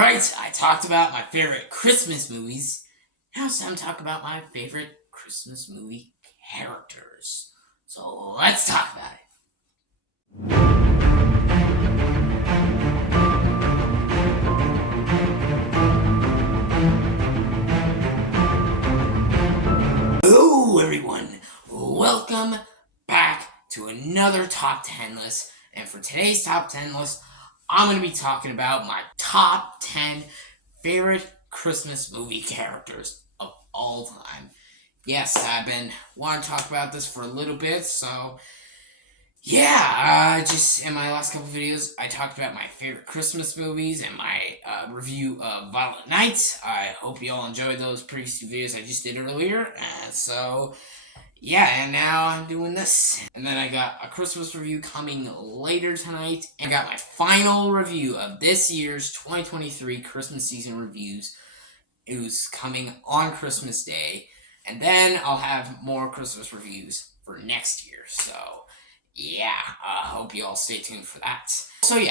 Alright, I talked about my favorite Christmas movies. Now it's time to talk about my favorite Christmas movie characters. So let's talk about it. Hello everyone, welcome back to another top 10 list. And for today's top 10 list, I'm going to be talking about my top 10 favorite Christmas movie characters of all time. Yes, I've been wanting to talk about this for a little bit, so yeah, just in my last couple videos, I talked about my favorite Christmas movies and my review of Violent Night. I hope you all enjoyed those previous two videos I just did earlier, so yeah, and now I'm doing this. And then I got a Christmas review coming later tonight. And I got my final review of this year's 2023 Christmas season reviews. It was coming on Christmas Day. And then I'll have more Christmas reviews for next year. So, yeah, I hope you all stay tuned for that. So,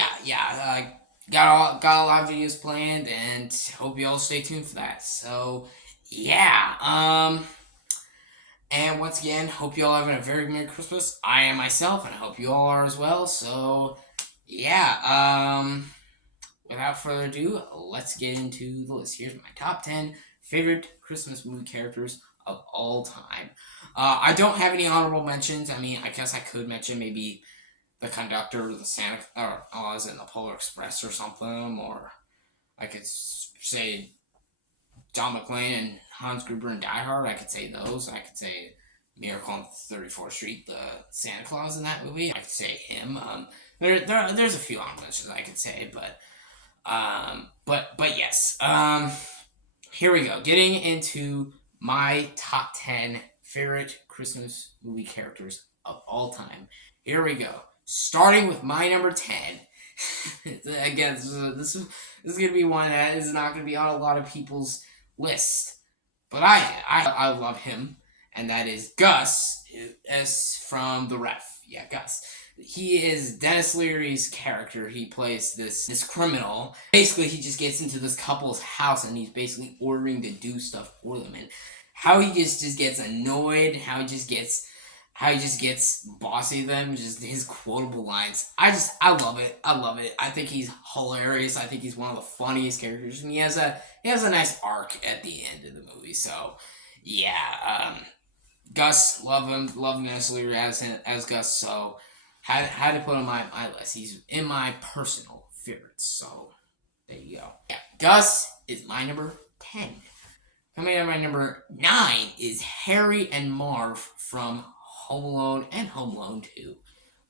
got a lot of videos planned. And hope you all stay tuned for that. So, yeah, and once again, hope you all having a very Merry Christmas. I am myself, and I hope you all are as well. So, yeah, without further ado, let's get into the list. Here's my top 10 favorite Christmas movie characters of all time. I don't have any honorable mentions. I mean, I guess I could mention maybe the conductor, the Santa Claus in the Polar Express or something, or I could say John McClane and Hans Gruber in Die Hard. I could say those. I could say Miracle on 34th Street, the Santa Claus in that movie. I could say him. There's a few honorable mentions I could say, but yes. Here we go. Getting into my top 10 favorite Christmas movie characters of all time. Here we go. Starting with my number 10. Again, this is going to be one that is not going to be on a lot of people's list, but I love him, and that is Gus S from The Ref. Yeah, Gus. He is Dennis Leary's character. He plays this criminal. Basically, he just gets into this couple's house, and he's basically ordering to do stuff for them, and how he just gets annoyed, how he just gets bossy of them, just his quotable lines. I love it. I love it. I think he's hilarious. I think he's one of the funniest characters, and he has a nice arc at the end of the movie. So, yeah, Gus, love him. Love Dennis Leary as Gus. So, had to put him on my list. He's in my personal favorites. So, there you go. Yeah, Gus is my number 10. Coming in at my number 9 is Harry and Marv from Home Alone and Home Alone 2.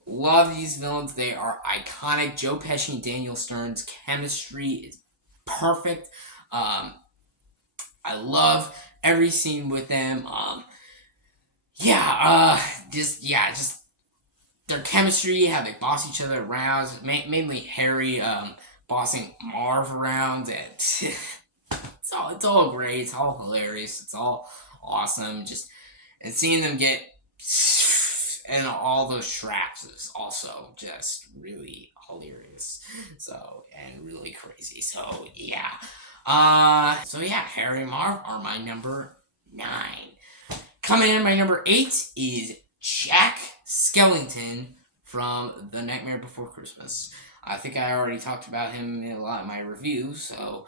Love these villains. They are iconic. Joe Pesci and Daniel Stern's chemistry is perfect. I love every scene with them. Just their chemistry, how they boss each other around. Mainly Harry bossing Marv around. And it's all great. It's all hilarious. It's all awesome. And seeing them get and all those traps is also just really hilarious. So, and really crazy. So, yeah. Harry and Marv are my number 9. Coming in at my number 8 is Jack Skellington from The Nightmare Before Christmas. I think I already talked about him in a lot of my reviews, so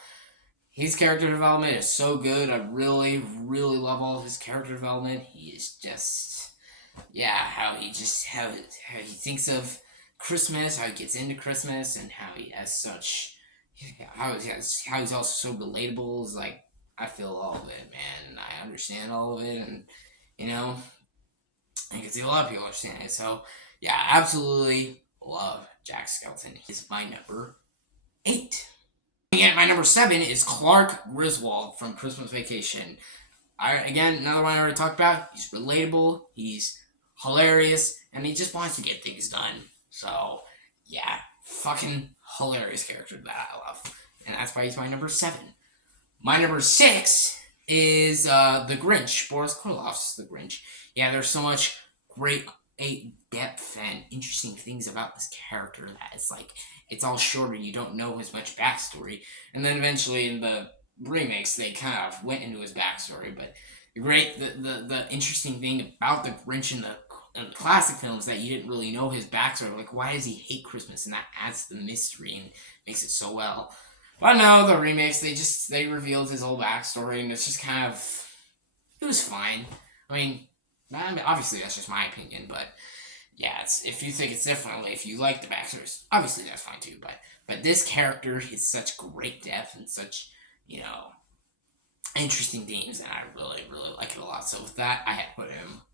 his character development is so good. I really, really love all of his character development. He is just, how he thinks of Christmas, how he gets into Christmas, and how he has such, how he's also so relatable. Is like, I feel all of it, man, and I understand all of it, and, I can see a lot of people understand it. So, yeah, I absolutely love Jack Skellington. He's my number 8. And my number 7 is Clark Griswold from Christmas Vacation. Another one I already talked about. He's relatable, he's hilarious, and he just wants to get things done. So, yeah, fucking hilarious character that I love. And that's why he's my number 7. My number 6 is The Grinch, Boris Karloff's The Grinch. Yeah, there's so much great a depth and interesting things about this character that it's like it's all shorter. You don't know as much backstory, and then eventually in the remakes they kind of went into his backstory. But the interesting thing about the Grinch in the classic films that you didn't really know his backstory. Like, why does he hate Christmas? And that adds to the mystery and makes it so well. But no, the remakes they revealed his whole backstory, and it's just kind of it was fine. I mean, obviously that's just my opinion, but yeah, if you think it's differently, if you like the backstories, obviously that's fine too. But this character has such great depth and such interesting themes, and I really like it a lot. So with that, I had to put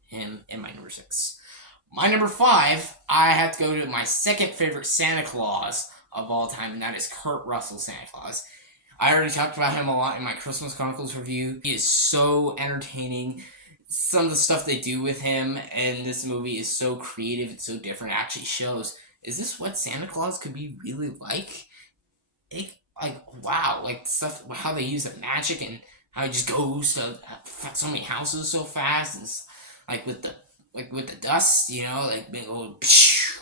him in my number 6. My number 5, I have to go to my second favorite Santa Claus of all time, and that is Kurt Russell Santa Claus. I already talked about him a lot in my Christmas Chronicles review. He is so entertaining. Some of the stuff they do with him in this movie is so creative and so different. It actually shows, is this what Santa Claus could be really like? Wow, like stuff, how they use the magic and how he just goes to so many houses so fast, and like with the dust, like big old. It's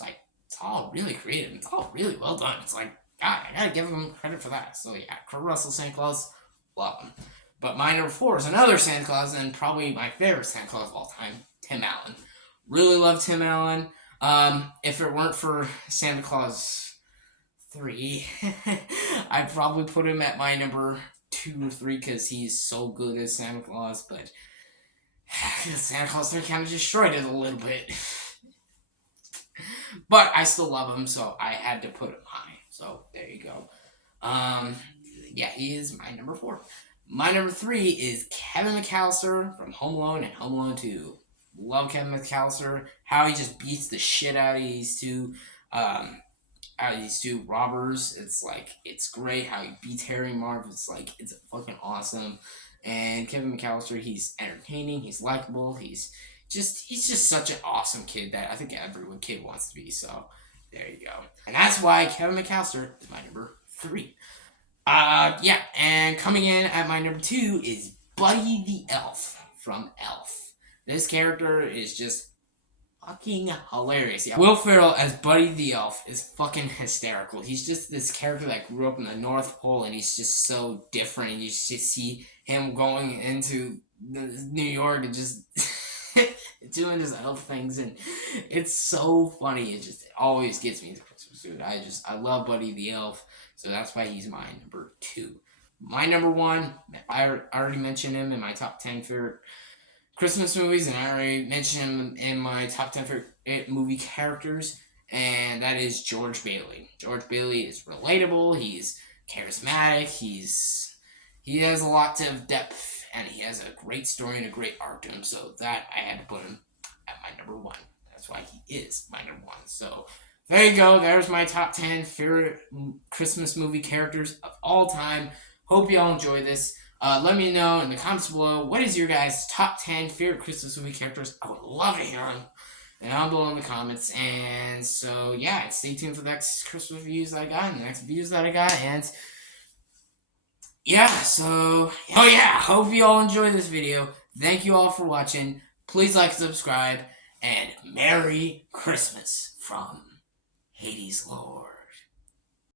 like it's all really creative. It's all really well done. It's like, God, I gotta give him credit for that. So yeah, Kurt Russell Santa Claus, love him. But my number 4 is another Santa Claus, and probably my favorite Santa Claus of all time, Tim Allen. Really love Tim Allen. If it weren't for Santa Claus 3, I'd probably put him at my number 2 or 3 because he's so good as Santa Claus. But Santa Claus 3 kind of destroyed it a little bit. But I still love him, so I had to put him high. So there you go. Yeah, he is my number 4. My number 3 is Kevin McAllister from Home Alone and Home Alone 2. Love Kevin McAllister. How he just beats the shit out of these two robbers. It's great how he beats Harry and Marv. It's fucking awesome. And Kevin McAllister, he's entertaining. He's likable. He's just such an awesome kid that I think every kid wants to be. So there you go. And that's why Kevin McAllister is my number 3. Yeah, and coming in at my number 2 is Buddy the Elf from Elf. This character is just fucking hilarious. Yeah. Will Ferrell as Buddy the Elf is fucking hysterical. He's just this character that grew up in the North Pole, and he's just so different, and you just see him going into New York and just doing his elf things, and it's so funny. It always gets me into Christmas food. I love Buddy the Elf. So that's why he's my number 2. My number 1, I already mentioned him in my top 10 favorite Christmas movies, and I already mentioned him in my top 10 favorite movie characters, and that is George Bailey. George Bailey is relatable, he's charismatic, he has a lot of depth, and he has a great story and a great arc to him, so that I had to put him at my number 1. That's why he is my number 1. So there you go. There's my top 10 favorite Christmas movie characters of all time. Hope y'all enjoy this. Let me know in the comments below, what is your guys' top 10 favorite Christmas movie characters? I would love to hear them down below in the comments. And so, yeah, stay tuned for the next Christmas reviews that I got and the next videos that I got. And yeah, so, oh yeah, hope you all enjoy this video. Thank you all for watching. Please like, subscribe, and Merry Christmas from Hades Lord.